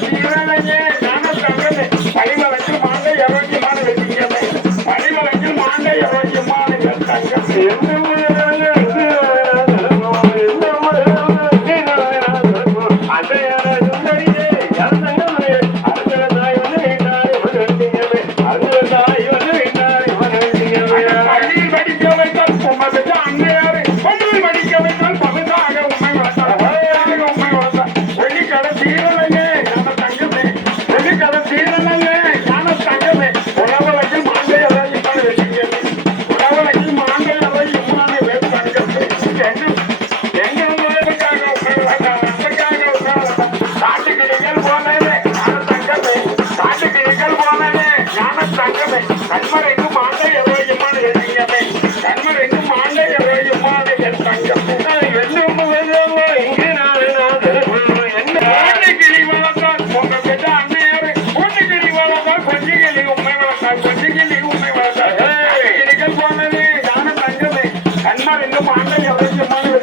¡Viva la 那你这话，没有人些没。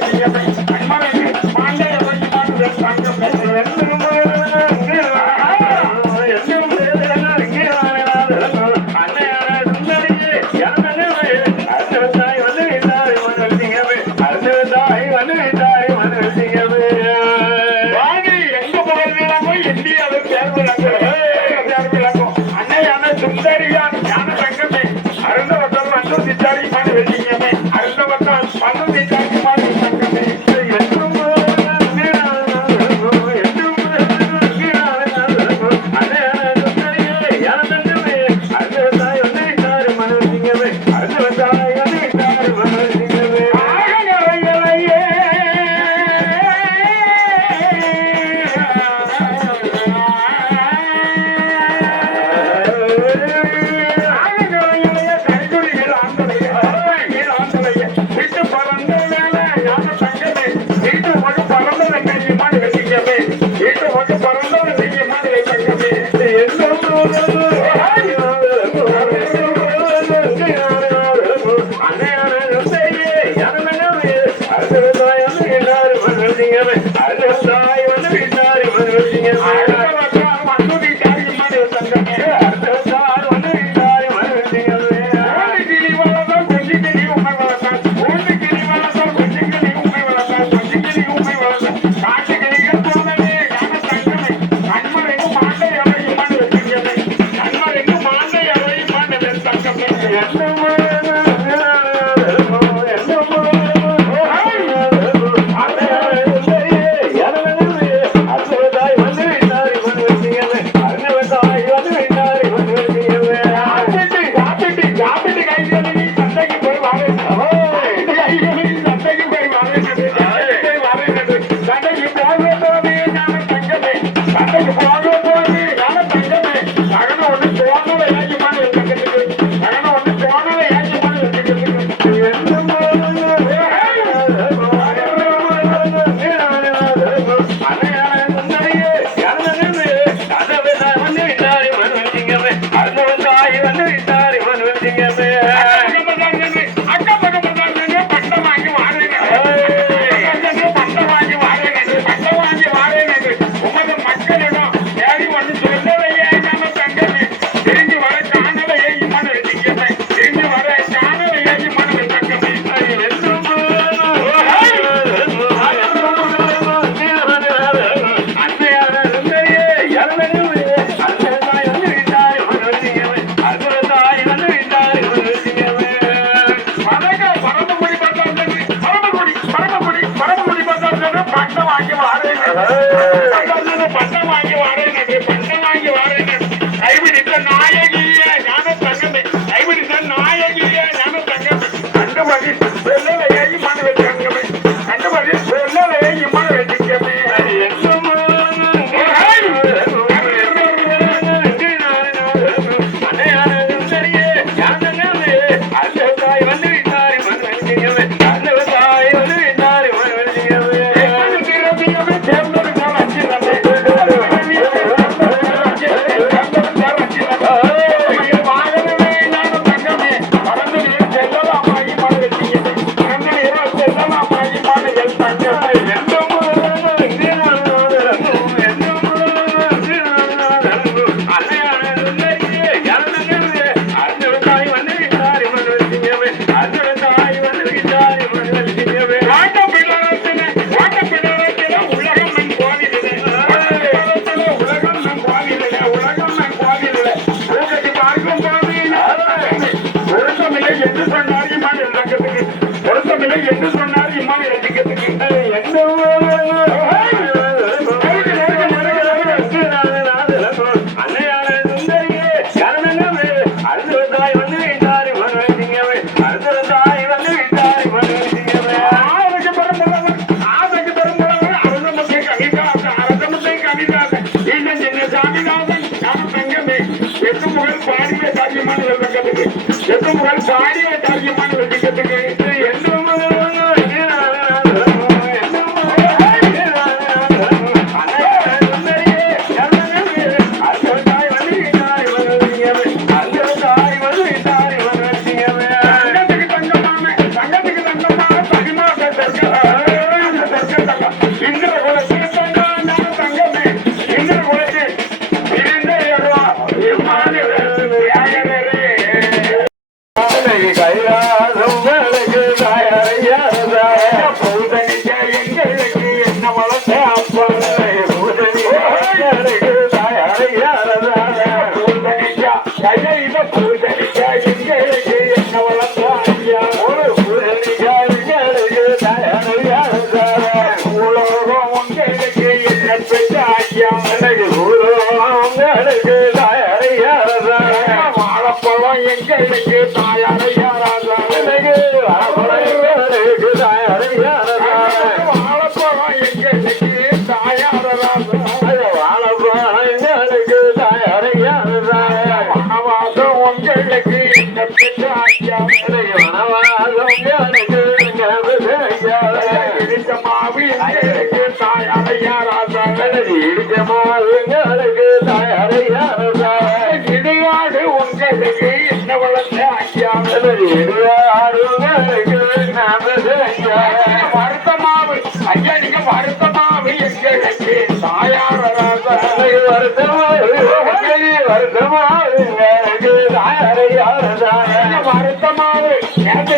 இல்லை சொன்னார்? இம்மாவை ரசிக்கிறதுக்கு எந்த சாமி எட்டு முகல் பாடிய சாட்சியமான எட்டு முகல் பாடிய பயமா எங்களுக்கு இடியாடு உங்களுக்கு என்ன வளர்ந்த ஐயா இடியாடு வருத்தமாவு ஐயா நீங்க வருத்தமாவு எங்களுக்கு தாயார் வருத்தமாவு வருத்தமாவு வருத்தமாவு நேற்று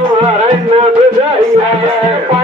I'm Thank you.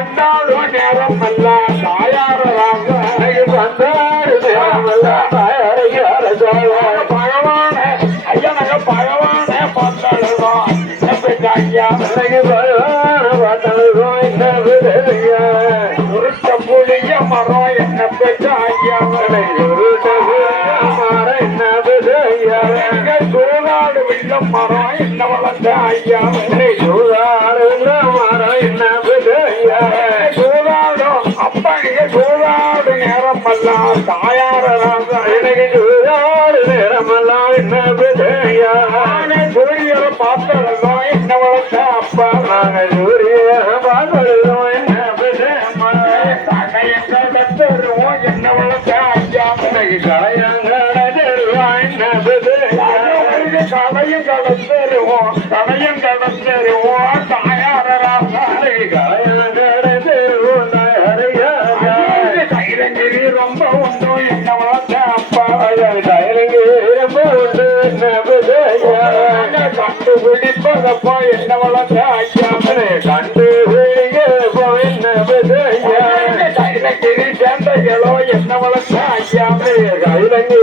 அப்பா என்ன வளர்ந்த ஐயாமனே கண்டு வீழ்கிறப்போ என்ன பெரிய என்ன வளர்ந்த ஐயாமனே கைலங்கி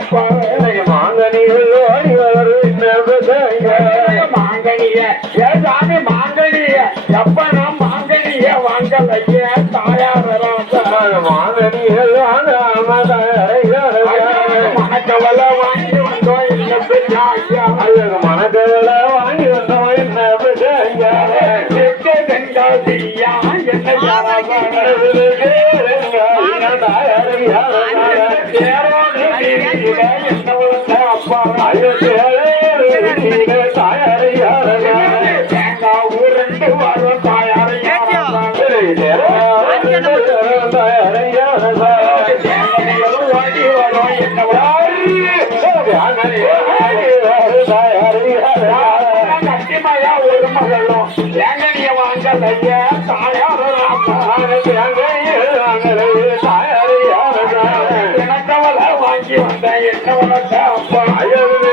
Papa. 哎呀. I got Fire!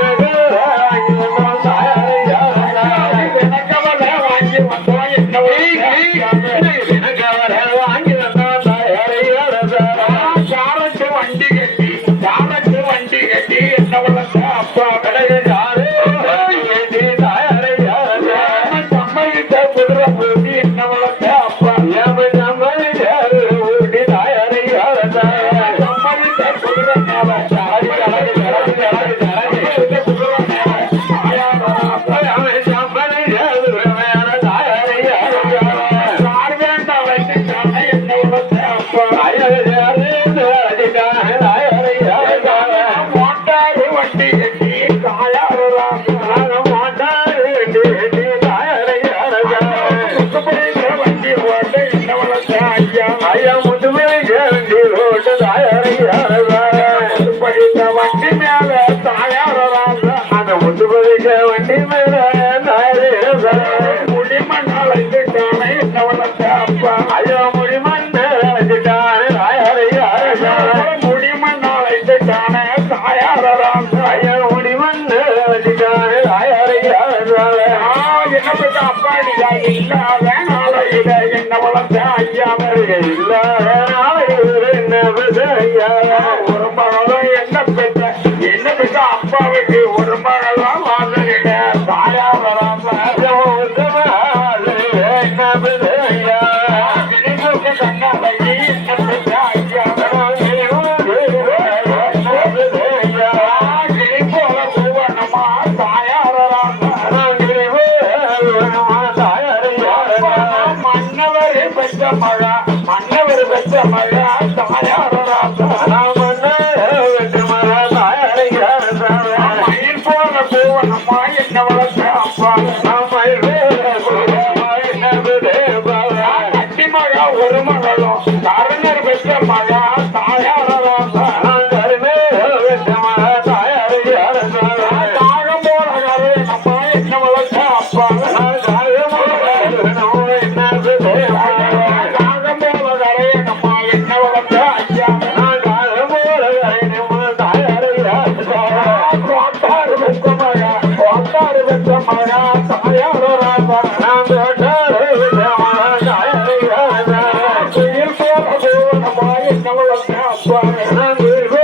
বাবু ভাইয়া గ్రామాలలో కార్నర్ బెస్ట్రం I'm a by